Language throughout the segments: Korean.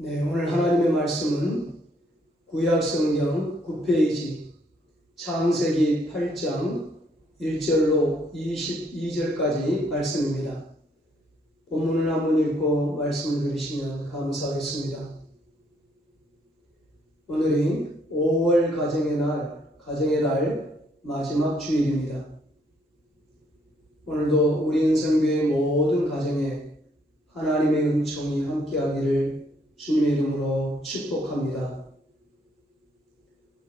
네, 오늘 하나님의 말씀은 구약성경 9페이지 창세기 8장 1절로 22절까지 말씀입니다. 본문을 한번 읽고 말씀을 들으시면 감사하겠습니다. 오늘이 5월 가정의 달 마지막 주일입니다. 오늘도 우리 은성교회 모든 가정에 하나님의 은총이 함께하기를 주님의 이름으로 축복합니다.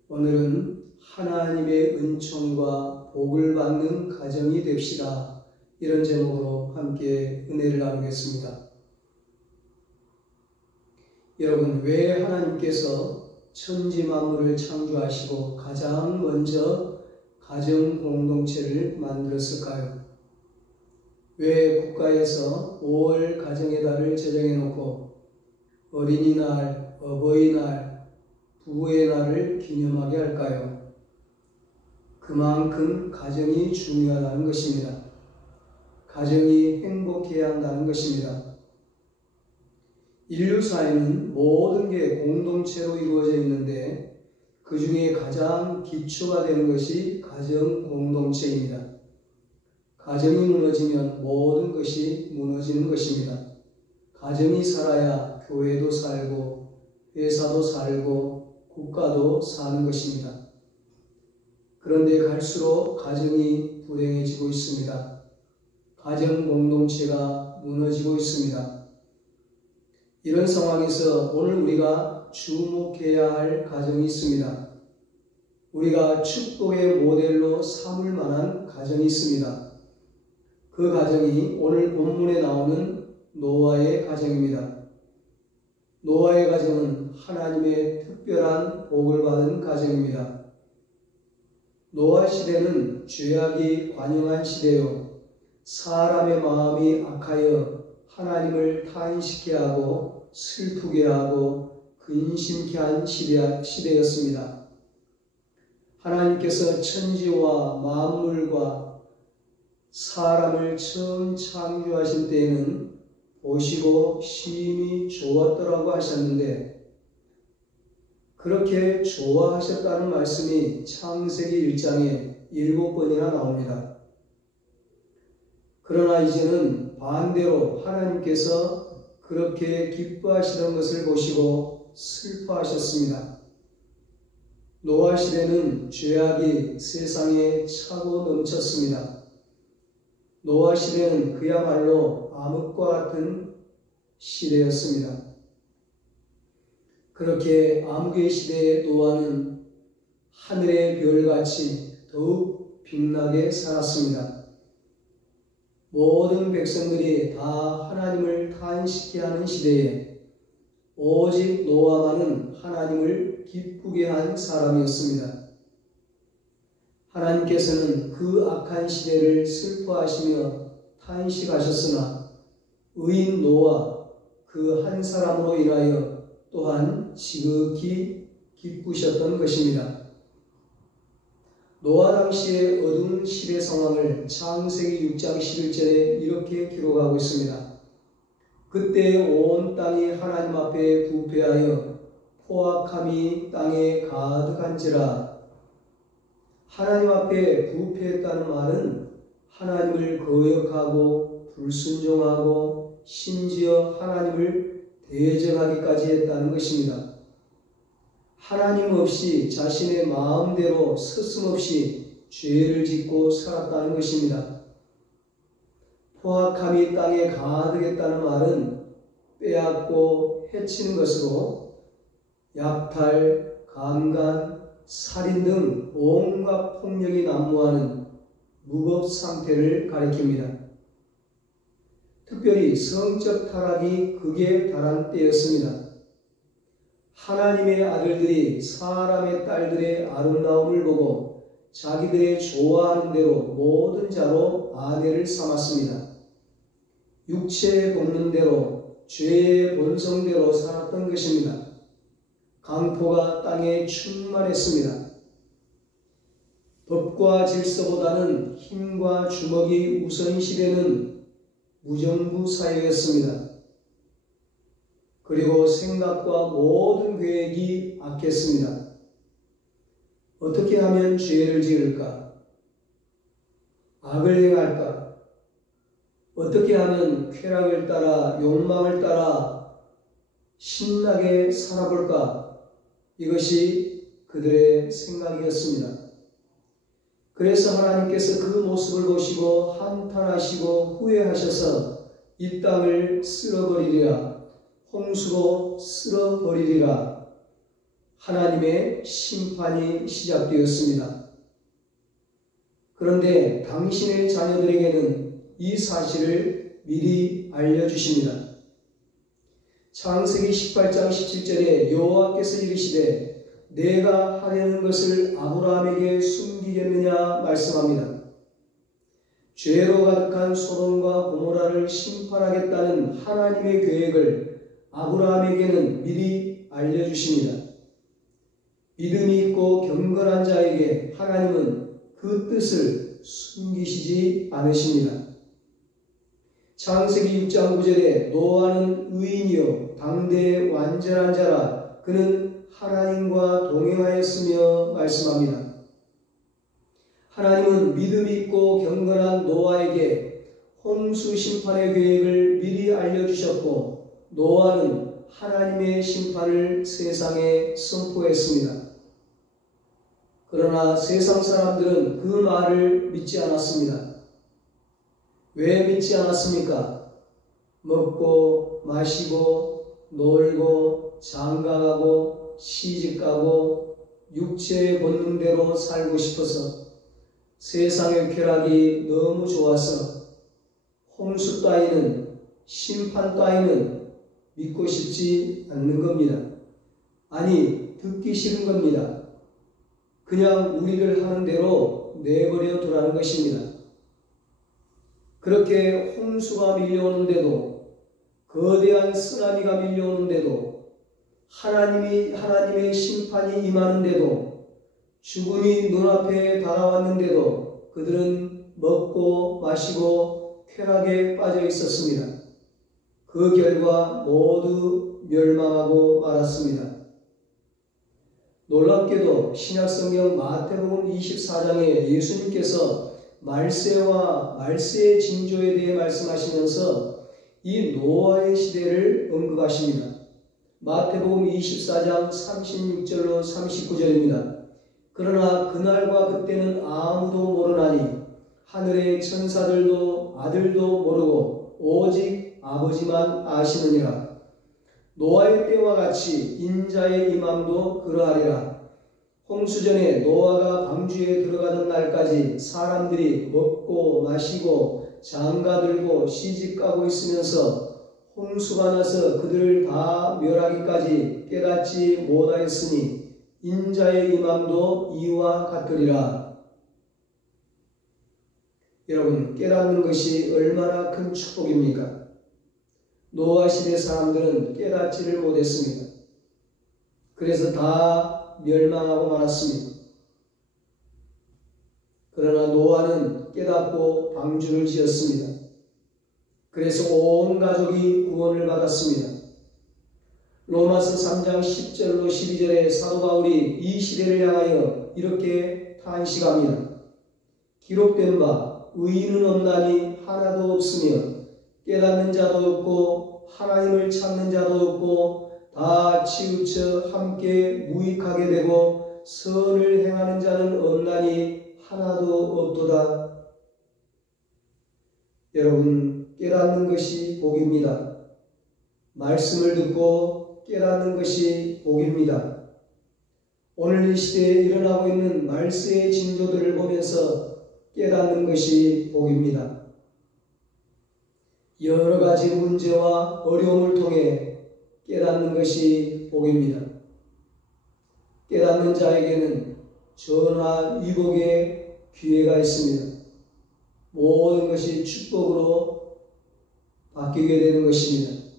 오늘은 하나님의 은총과 복을 받는 가정이 됩시다. 이런 제목으로 함께 은혜를 나누겠습니다. 여러분, 왜 하나님께서 천지 만물을 창조하시고 가장 먼저 가정 공동체를 만들었을까요? 왜 국가에서 5월 가정의 달을 제정해 놓고 어린이날, 어버이날, 부부의 날을 기념하게 할까요? 그만큼 가정이 중요하다는 것입니다. 가정이 행복해야 한다는 것입니다. 인류사회는 모든 게 공동체로 이루어져 있는데 그 중에 가장 기초가 되는 것이 가정 공동체입니다. 가정이 무너지면 모든 것이 무너지는 것입니다. 가정이 살아야 교회도 살고 회사도 살고 국가도 사는 것입니다. 그런데 갈수록 가정이 불행해지고 있습니다. 가정 공동체가 무너지고 있습니다. 이런 상황에서 오늘 우리가 주목해야 할 가정이 있습니다. 우리가 축복의 모델로 삼을 만한 가정이 있습니다. 그 가정이 오늘 본문에 나오는 노아의 가정입니다. 노아의 가정은 하나님의 특별한 복을 받은 가정입니다. 노아 시대는 죄악이 관영한 시대요, 사람의 마음이 악하여 하나님을 타인시게 하고 슬프게 하고 근심케 한 시대였습니다. 하나님께서 천지와 만물과 사람을 처음 창조하신 때에는 보시고 심히 좋았더라고 하셨는데, 그렇게 좋아하셨다는 말씀이 창세기 1장에 7번이나 나옵니다. 그러나 이제는 반대로 하나님께서 그렇게 기뻐하시던 것을 보시고 슬퍼하셨습니다. 노아 시대는 죄악이 세상에 차고 넘쳤습니다. 노아 시대는 그야말로 암흑과 같은 시대였습니다. 그렇게 암흑의 시대의 노아는 하늘의 별같이 더욱 빛나게 살았습니다. 모든 백성들이 다 하나님을 탄식케 하는 시대에 오직 노아만은 하나님을 기쁘게 한 사람이었습니다. 하나님께서는 그 악한 시대를 슬퍼하시며 탄식하셨으나 의인 노아 그 한 사람으로 인하여 또한 지극히 기쁘셨던 것입니다. 노아 당시의 어두운 시대 상황을 창세기 6장 11절에 이렇게 기록하고 있습니다. 그때 온 땅이 하나님 앞에 부패하여 포악함이 땅에 가득한지라. 하나님 앞에 부패했다는 말은 하나님을 거역하고 불순종하고 심지어 하나님을 대적하기까지 했다는 것입니다. 하나님 없이 자신의 마음대로 서슴없이 죄를 짓고 살았다는 것입니다. 포악함이 땅에 가득했다는 말은 빼앗고 해치는 것으로 약탈, 강간, 살인 등 온갖 폭력이 난무하는 무법 상태를 가리킵니다. 특별히 성적 타락이 극에 달한 때였습니다. 하나님의 아들들이 사람의 딸들의 아름다움을 보고 자기들의 좋아하는 대로 모든 자로 아내를 삼았습니다. 육체의 본능대로 죄의 본성대로 살았던 것입니다. 강포가 땅에 충만했습니다. 법과 질서보다는 힘과 주먹이 우선 시대는 무정부 사회였습니다. 그리고 생각과 모든 계획이 악했습니다. 어떻게 하면 죄를 지을까? 악을 행할까? 어떻게 하면 쾌락을 따라 욕망을 따라 신나게 살아볼까? 이것이 그들의 생각이었습니다. 그래서 하나님께서 그 모습을 보시고 한탄하시고 후회하셔서 이 땅을 쓸어버리리라, 홍수로 쓸어버리리라, 하나님의 심판이 시작되었습니다. 그런데 당신의 자녀들에게는 이 사실을 미리 알려주십니다. 창세기 18장 17절에 여호와께서 이르시되 내가 하려는 것을 아브라함에게 숨기겠느냐 말씀합니다. 죄로 가득한 소돔과 고모라를 심판하겠다는 하나님의 계획을 아브라함에게는 미리 알려주십니다. 믿음이 있고 경건한 자에게 하나님은 그 뜻을 숨기시지 않으십니다. 창세기 6장 9절에 노아는 의인이요 당대의 완전한 자라 그는 하나님과 동행하였으며 말씀합니다. 하나님은 믿음이 있고 경건한 노아에게 홍수 심판의 계획을 미리 알려주셨고 노아는 하나님의 심판을 세상에 선포했습니다. 그러나 세상 사람들은 그 말을 믿지 않았습니다. 왜 믿지 않았습니까? 먹고 마시고 놀고 장가가고 시집가고 육체의 본능대로 살고 싶어서 세상의 쾌락이 너무 좋아서 홍수 따위는 심판 따위는 믿고 싶지 않는 겁니다. 아니 듣기 싫은 겁니다. 그냥 우리를 하는 대로 내버려 두라는 것입니다. 그렇게 홍수가 밀려오는데도 거대한 쓰나미가 밀려오는데도 하나님의 심판이 임하는데도 죽음이 눈앞에 다가왔는데도 그들은 먹고 마시고 쾌락에 빠져 있었습니다. 그 결과 모두 멸망하고 말았습니다. 놀랍게도 신약성경 마태복음 24장에 예수님께서 말세와 말세의 징조에 대해 말씀하시면서 이 노아의 시대를 언급하십니다. 마태복음 24장 36절로 39절입니다. 그러나 그날과 그때는 아무도 모르나니 하늘의 천사들도 아들도 모르고 오직 아버지만 아시느니라. 노아의 때와 같이 인자의 임함도 그러하리라. 홍수전에 노아가 방주에 들어가던 날까지 사람들이 먹고 마시고 장가들고 시집가고 있으면서 홍수가 나서 그들을 다 멸하기까지 깨닫지 못하였으니 인자의 임함도 이와 같으리라. 여러분, 깨닫는 것이 얼마나 큰 축복입니까? 노아 시대 사람들은 깨닫지를 못했습니다. 그래서 다 멸망하고 말았습니다. 그러나 노아는 깨닫고 방주를 지었습니다. 그래서 온 가족이 구원을 받았습니다. 로마서 3장 10절로 12절에 사도 바울이 이 시대를 향하여 이렇게 탄식합니다. 기록된 바 의인은 없나니 하나도 없으며 깨닫는 자도 없고 하나님을 찾는 자도 없고 다 치우쳐 함께 무익하게 되고 선을 행하는 자는 없나니 하나도 없도다. 여러분, 깨닫는 것이 복입니다. 말씀을 듣고 깨닫는 것이 복입니다. 오늘 이 시대에 일어나고 있는 말세의 징조들을 보면서 깨닫는 것이 복입니다. 여러 가지 문제와 어려움을 통해 깨닫는 것이 복입니다. 깨닫는 자에게는 전화 위복의 기회가 있습니다. 모든 것이 축복으로 바뀌게 되는 것입니다.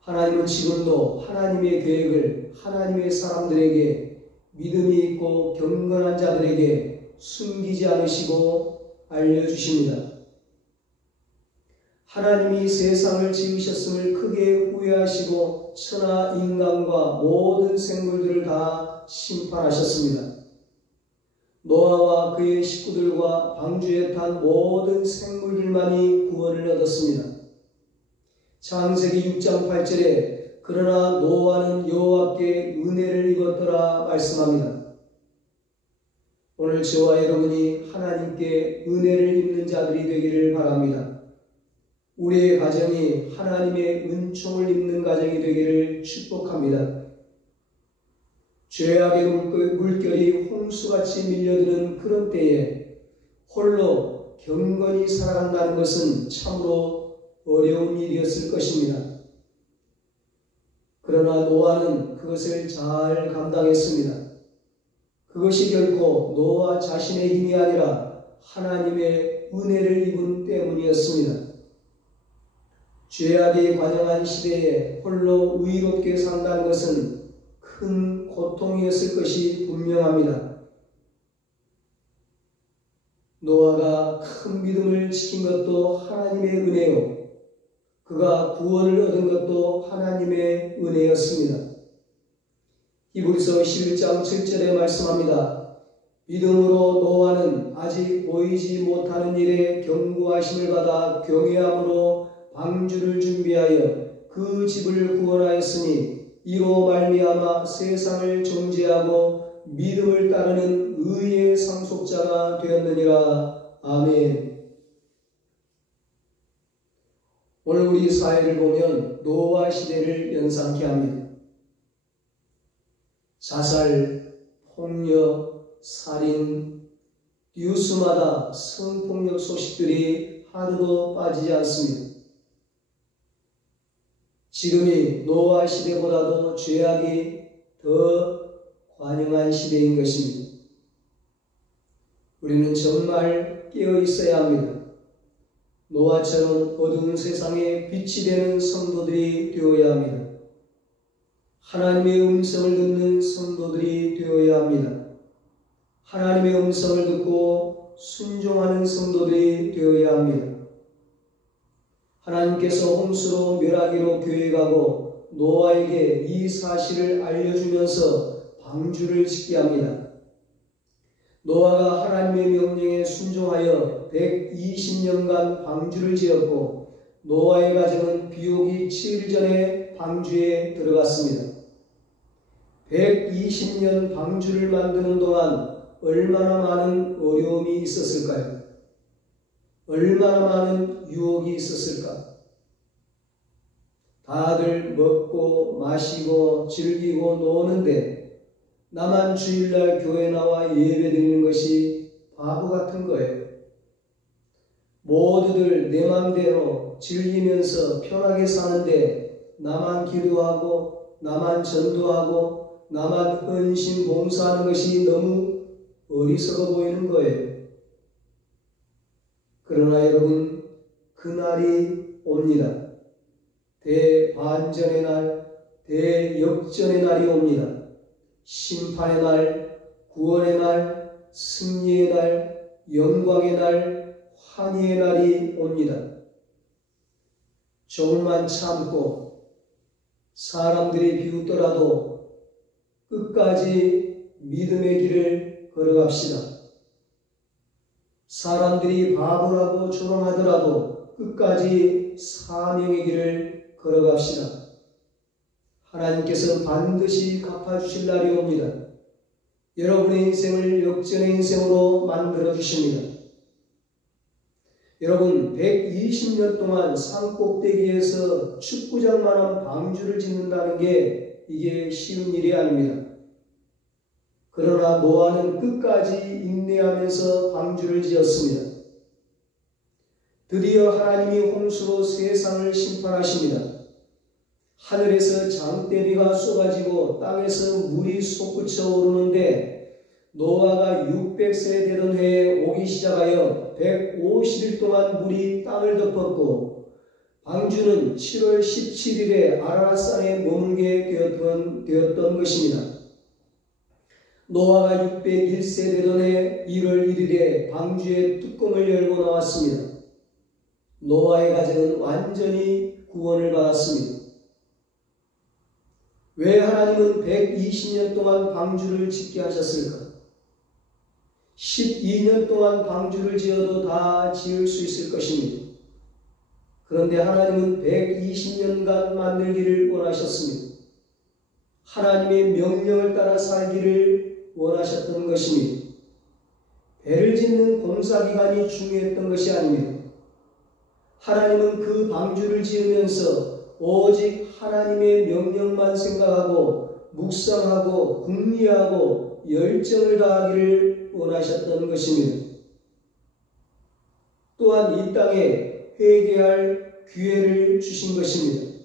하나님은 지금도 하나님의 계획을 하나님의 사람들에게 믿음이 있고 경건한 자들에게 숨기지 않으시고 알려주십니다. 하나님이 세상을 지으셨음을 크게 후회하시고 천하 인간과 모든 생물들을 다 심판하셨습니다. 노아와 그의 식구들과 방주에 탄 모든 생물들만이 구원을 얻었습니다. 창세기 6장 8절에 그러나 노아는 여호와께 은혜를 입었더라 말씀합니다. 오늘 저와 여러분이 하나님께 은혜를 입는 자들이 되기를 바랍니다. 우리의 가정이 하나님의 은총을 입는 가정이 되기를 축복합니다. 죄악의 물결이 홍수같이 밀려드는 그런 때에 홀로 경건히 살아간다는 것은 참으로 어려운 일이었을 것입니다. 그러나 노아는 그것을 잘 감당했습니다. 그것이 결코 노아 자신의 힘이 아니라 하나님의 은혜를 입은 때문이었습니다. 죄악에 관영한 시대에 홀로 의롭게 산다는 것은 큰 고통이었을 것이 분명합니다. 노아가 큰 믿음을 지킨 것도 하나님의 은혜요, 그가 구원을 얻은 것도 하나님의 은혜였습니다. 히브리서 11장 7절에 말씀합니다. 믿음으로 노아는 아직 보이지 못하는 일에 경고하심을 받아 경외함으로 방주를 준비하여 그 집을 구원하였으니 이로 말미암아 세상을 정죄하고 믿음을 따르는 의의 상속자가 되었느니라. 아멘. 오늘 우리 사회를 보면 노아 시대를 연상케 합니다. 자살, 폭력, 살인, 뉴스마다 성폭력 소식들이 하루도 빠지지 않습니다. 지금이 노아 시대보다도 죄악이 더 관영한 시대인 것입니다. 우리는 정말 깨어 있어야 합니다. 노아처럼 어두운 세상에 빛이 되는 성도들이 되어야 합니다. 하나님의 음성을 듣는 성도들이 되어야 합니다. 하나님의 음성을 듣고 순종하는 성도들이 되어야 합니다. 하나님께서 홍수로 멸하기로 계획하고 노아에게 이 사실을 알려주면서 방주를 짓게 합니다. 노아가 하나님의 명령에 순종하여 120년간 방주를 지었고 노아의 가정은 비오기 7일 전에 방주에 들어갔습니다. 120년 방주를 만드는 동안 얼마나 많은 어려움이 있었을까요? 얼마나 많은 유혹이 있었을까? 다들 먹고 마시고 즐기고 노는데 나만 주일날 교회 나와 예배 드리는 것이 바보 같은 거예요. 모두들 내 맘대로 즐기면서 편하게 사는데 나만 기도하고 나만 전도하고 나만 헌신 봉사하는 것이 너무 어리석어 보이는 거예요. 그러나 여러분, 그날이 옵니다. 대반전의 날, 대역전의 날이 옵니다. 심판의 날, 구원의 날, 승리의 날, 영광의 날, 환희의 날이 옵니다. 조금만 참고 사람들이 비웃더라도 끝까지 믿음의 길을 걸어갑시다. 사람들이 바보라고 조롱하더라도 끝까지 사명의 길을 걸어갑시다. 하나님께서 반드시 갚아주실 날이 옵니다. 여러분의 인생을 역전의 인생으로 만들어 주십니다. 여러분, 120년 동안 산꼭대기에서 축구장만한 방주를 짓는다는 게 이게 쉬운 일이 아닙니다. 그러나 노아는 끝까지 인내하면서 방주를 지었습니다. 드디어 하나님이 홍수로 세상을 심판하십니다. 하늘에서 장대비가 쏟아지고 땅에서 물이 솟구쳐 오르는데 노아가 600세 되던 해에 오기 시작하여 150일 동안 물이 땅을 덮었고 방주는 7월 17일에 아라랏산에 머물게 되었던 것입니다. 노아가 601세 되던 해 1월 1일에 방주의 뚜껑을 열고 나왔습니다. 노아의 가정은 완전히 구원을 받았습니다. 왜 하나님은 120년 동안 방주를 짓게 하셨을까? 12년 동안 방주를 지어도 다 지을 수 있을 것입니다. 그런데 하나님은 120년간 만들기를 원하셨습니다. 하나님의 명령을 따라 살기를 원하셨던 것입니다. 배를 짓는 공사기간이 중요했던 것이 아닙니다. 하나님은 그 방주를 지으면서 오직 하나님의 명령만 생각하고 묵상하고 궁리하고 열정을 다하기를 원하셨던 것입니다. 또한 이 땅에 회개할 기회를 주신 것입니다.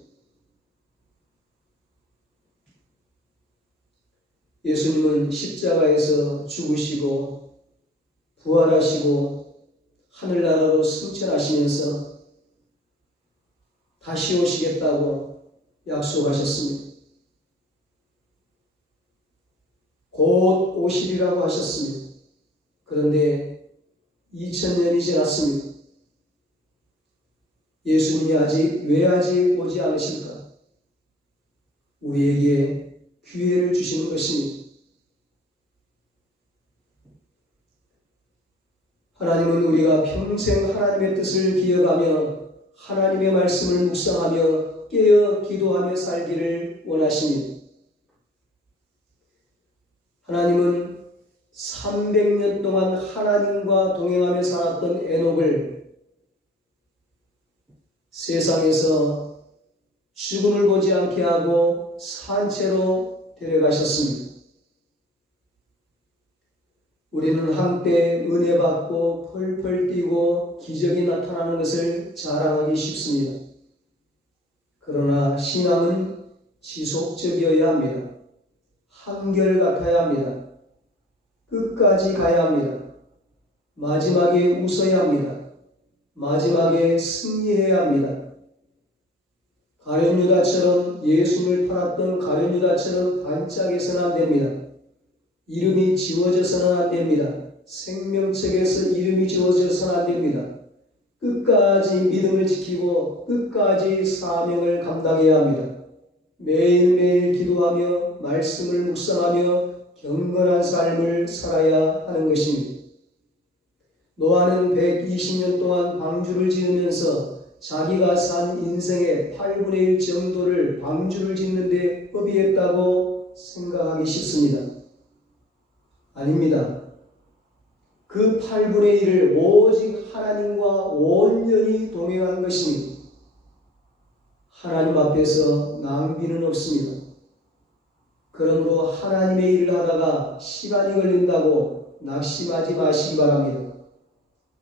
예수님은 십자가에서 죽으시고 부활하시고 하늘나라로 승천하시면서 다시 오시겠다고 약속하셨습니다. 곧 오시리라고 하셨습니다. 그런데 2000년이 지났습니다. 예수님이 왜 아직 오지 않으실까? 우리에게 기회를 주시는 것입니다. 하나님은 우리가 평생 하나님의 뜻을 기억하며 하나님의 말씀을 묵상하며 깨어 기도하며 살기를 원하십니다. 하나님은 300년 동안 하나님과 동행하며 살았던 에녹을 세상에서 죽음을 보지 않게 하고 산채로 데려가셨습니다. 우리는 한때 은혜 받고 펄펄 뛰고 기적이 나타나는 것을 자랑하기 쉽습니다. 그러나 신앙은 지속적이어야 합니다. 한결같아야 합니다. 끝까지 가야 합니다. 마지막에 웃어야 합니다. 마지막에 승리해야 합니다. 가룟유다처럼 예수님을 팔았던 가룟유다처럼 반짝해서는 안 됩니다. 이름이 지워져서는 안 됩니다. 생명책에서 이름이 지워져서는 안 됩니다. 끝까지 믿음을 지키고 끝까지 사명을 감당해야 합니다. 매일매일 기도하며 말씀을 묵상하며 경건한 삶을 살아야 하는 것입니다. 노아는 120년 동안 방주를 지으면서 자기가 산 인생의 8분의 1 정도를 방주를 짓는 데 허비했다고 생각하기 쉽습니다. 아닙니다. 그 8분의 1을 오직 하나님과 온전히 동행한 것입니다. 하나님 앞에서 낭비는 없습니다. 그러므로 하나님의 일을 하다가 시간이 걸린다고 낙심하지 마시기 바랍니다.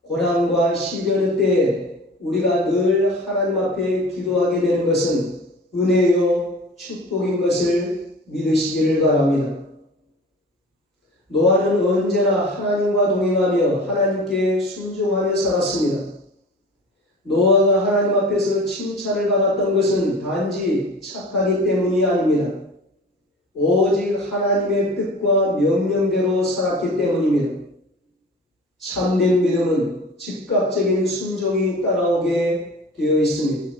고난과 시련의 때에 우리가 늘 하나님 앞에 기도하게 되는 것은 은혜요 축복인 것을 믿으시기를 바랍니다. 노아는 언제나 하나님과 동행하며 하나님께 순종하며 살았습니다. 노아가 하나님 앞에서 칭찬을 받았던 것은 단지 착하기 때문이 아닙니다. 오직 하나님의 뜻과 명령대로 살았기 때문입니다. 참된 믿음은 즉각적인 순종이 따라오게 되어 있습니다.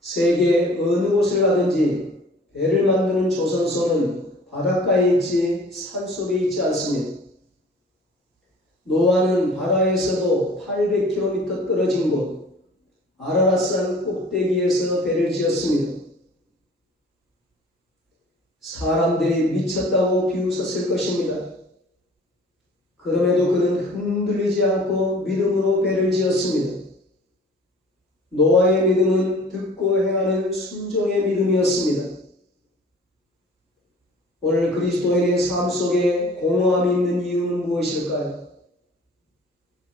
세계 어느 곳을 가든지 배를 만드는 조선소는 바닷가에 있지 산속에 있지 않습니다. 노아는 바다에서도 800km 떨어진 곳 아라랏산 꼭대기에서 배를 지었습니다. 사람들이 미쳤다고 비웃었을 것입니다. 그럼에도 그는 흔들리지 않고 믿음으로 배를 지었습니다. 노아의 믿음은 듣고 행하는 순종의 믿음이었습니다. 오늘 그리스도인의 삶 속에 공허함이 있는 이유는 무엇일까요?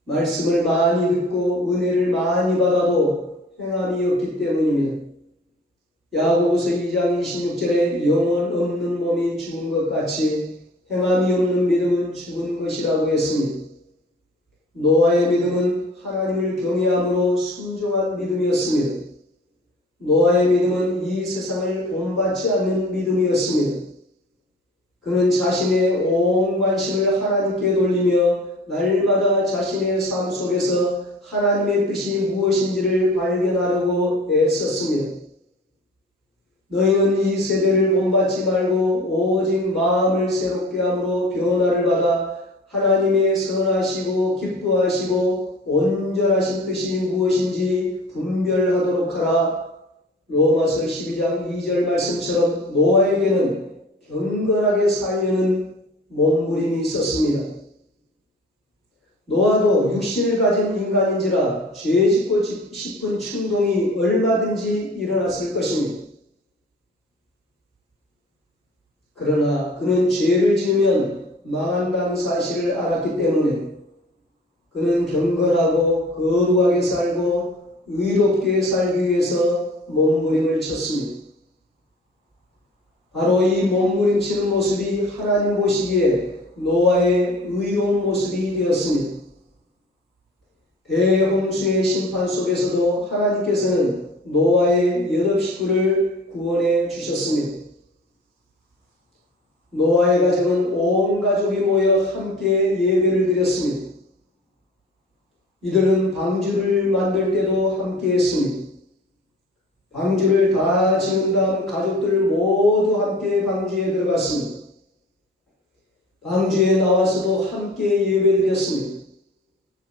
말씀을 많이 듣고 은혜를 많이 받아도 행함이 없기 때문입니다. 야고보서 2장 26절에 영혼 없는 몸이 죽은 것 같이 행함이 없는 믿음은 죽은 것이라고 했습니다. 노아의 믿음은 하나님을 경외함으로 순종한 믿음이었습니다. 노아의 믿음은 이 세상을 본받지 않는 믿음이었습니다. 그는 자신의 온 관심을 하나님께 돌리며 날마다 자신의 삶 속에서 하나님의 뜻이 무엇인지를 발견하려고 애썼습니다. 너희는 이 세대를 본받지 말고 오직 마음을 새롭게 함으로 변화를 받아 하나님의 선하시고 기뻐하시고 온전하신 뜻이 무엇인지 분별하도록 하라. 로마서 12장 2절 말씀처럼 노아에게는 경건하게 살려는 몸부림이 있었습니다. 노아도 육신을 가진 인간인지라 죄 짓고 싶은 충동이 얼마든지 일어났을 것입니다. 그러나 그는 죄를 지으면 망한다는 사실을 알았기 때문에 그는 경건하고 거룩하게 살고 의롭게 살기 위해서 몸부림을 쳤습니다. 바로 이 몸부림치는 모습이 하나님 보시기에 노아의 의로운 모습이 되었습니다. 대홍수의 심판 속에서도 하나님께서는 노아의 8 식구를 구원해 주셨습니다. 노아의 가정은 온 가족이 모여 함께 예배를 드렸습니다. 이들은 방주를 만들 때도 함께 했습니다. 방주를 다 지은 다음 가족들 모두 함께 방주에 들어갔습니다. 방주에 나와서도 함께 예배드렸습니다.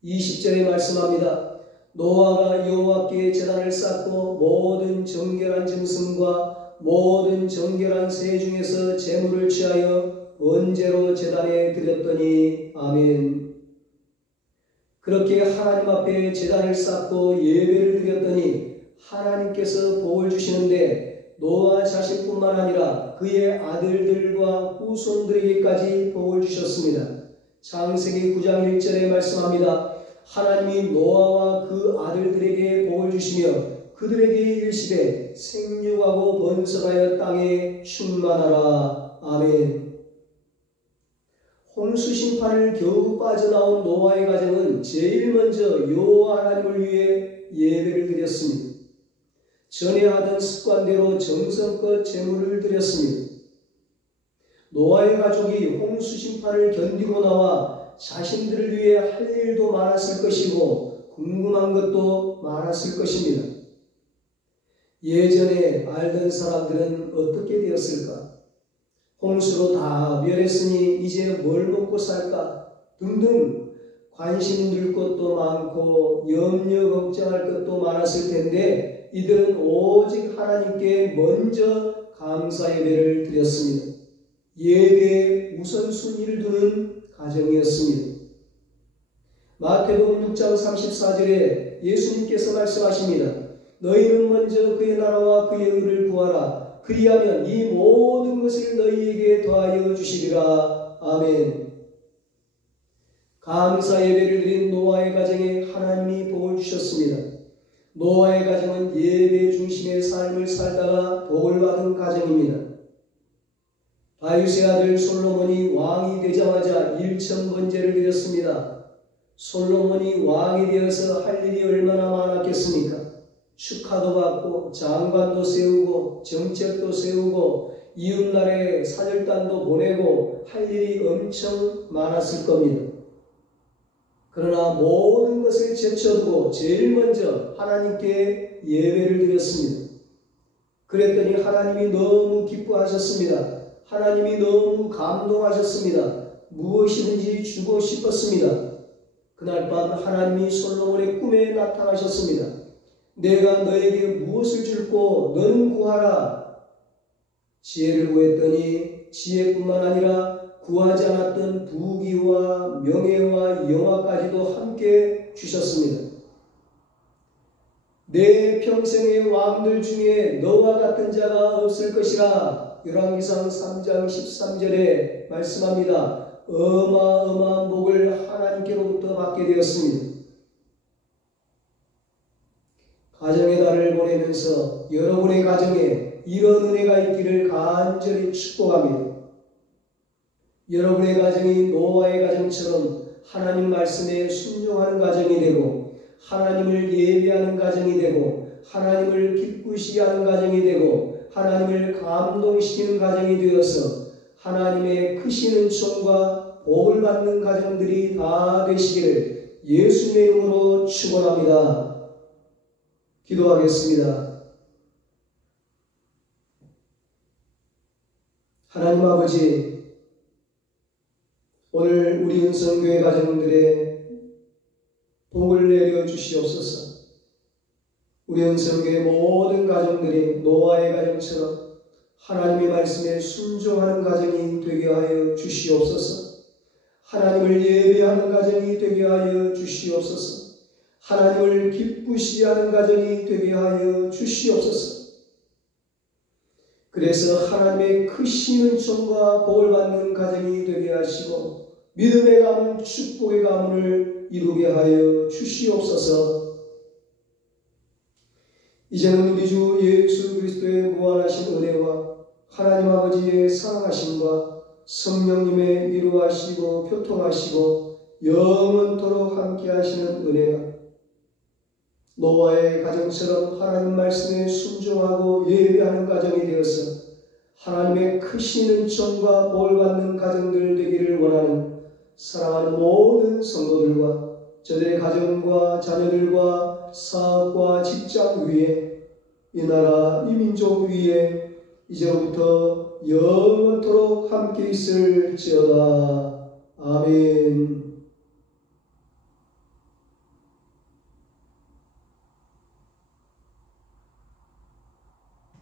20절에 말씀합니다. 노아가 여호와께 제단을 쌓고 모든 정결한 짐승과 모든 정결한 새 중에서 제물을 취하여 번제로 제단에 드렸더니 아멘. 그렇게 하나님 앞에 제단을 쌓고 예배를 드렸더니 하나님께서 복을 주시는데 노아 자신뿐만 아니라 그의 아들들과 후손들에게까지 복을 주셨습니다. 창세기 9장 1절에 말씀합니다. 하나님이 노아와 그 아들들에게 복을 주시며 그들에게 이르시되 생육하고 번성하여 땅에 충만하라. 아멘. 홍수 심판을 겨우 빠져나온 노아의 가정은 제일 먼저 여호와 하나님을 위해 예배를 드렸습니다. 전에 하던 습관대로 정성껏 제물을 드렸습니다. 노아의 가족이 홍수 심판을 견디고 나와 자신들을 위해 할 일도 많았을 것이고 궁금한 것도 많았을 것입니다. 예전에 알던 사람들은 어떻게 되었을까? 홍수로 다 멸했으니 이제 뭘 먹고 살까? 등등 관심 둘 것도 많고 염려 걱정할 것도 많았을 텐데 이들은 오직 하나님께 먼저 감사 예배를 드렸습니다. 예배에 우선순위를 두는 가정이었습니다. 마태복음 6장 34절에 예수님께서 말씀하십니다. 너희는 먼저 그의 나라와 그의 의를 구하라. 그리하면 이 모든 것을 너희에게 더하여 주시리라. 아멘. 감사 예배를 드린 노아의 가정에 하나님이 복을 주셨습니다. 노아의 가정은 예배 중심의 삶을 살다가 복을 받은 가정입니다. 다윗의 아들 솔로몬이 왕이 되자마자 일천번제를 드렸습니다. 솔로몬이 왕이 되어서 할 일이 얼마나 많았겠습니까? 축하도 받고 장관도 세우고 정책도 세우고 이웃나라에 사절단도 보내고 할 일이 엄청 많았을 겁니다. 그러나 모든 것을 제쳐두고 제일 먼저 하나님께 예배를 드렸습니다. 그랬더니 하나님이 너무 기뻐하셨습니다. 하나님이 너무 감동하셨습니다. 무엇이든지 주고 싶었습니다. 그날 밤 하나님이 솔로몬의 꿈에 나타나셨습니다. 내가 너에게 무엇을 줄고 너는 구하라. 지혜를 구했더니 지혜뿐만 아니라 구하지 않았던 부귀와 명예와 영화까지도 함께 주셨습니다. 내 평생의 왕들 중에 너와 같은 자가 없을 것이라. 열왕기상 3장 13절에 말씀합니다. 어마어마한 복을 하나님께로부터 받게 되었습니다. 가정의 달을 보내면서 여러분의 가정에 이런 은혜가 있기를 간절히 축복합니다. 여러분의 가정이 노아의 가정처럼 하나님 말씀에 순종하는 가정이 되고 하나님을 예배하는 가정이 되고 하나님을 기쁘시게 하는 가정이 되고 하나님을 감동시키는 가정이 되어서 하나님의 크신 은총과 복을 받는 가정들이 다 되시기를 예수님의 이름으로 축원합니다. 기도하겠습니다. 하나님 아버지, 오늘 우리 은성교회 가정들의 복을 내려 주시옵소서. 우리 은성교회 모든 가정들이 노아의 가정처럼 하나님의 말씀에 순종하는 가정이 되게 하여 주시옵소서. 하나님을 예배하는 가정이 되게 하여 주시옵소서. 하나님을 기쁘시게 하는 가정이 되게 하여 주시옵소서. 그래서 하나님의 크신 은총과 복을 받는 가정이 되게 하시고 믿음의 가문, 축복의 가문을 이루게 하여 주시옵소서. 이제는 우리 주 예수 그리스도의 무한하신 은혜와 하나님 아버지의 사랑하심과 성령님의 위로하시고 교통하시고 영원토록 함께 하시는 은혜가 노아의 가정처럼 하나님 말씀에 순종하고 예배하는 가정이 되어서 하나님의 크신 은총과 복을 받는 가정들 되기를 원하는 사랑하는 모든 성도들과 저들의 가정과 자녀들과 사업과 직장 위에 이 나라 이 민족 위에 이제부터 영원토록 함께 있을지어다. 아멘.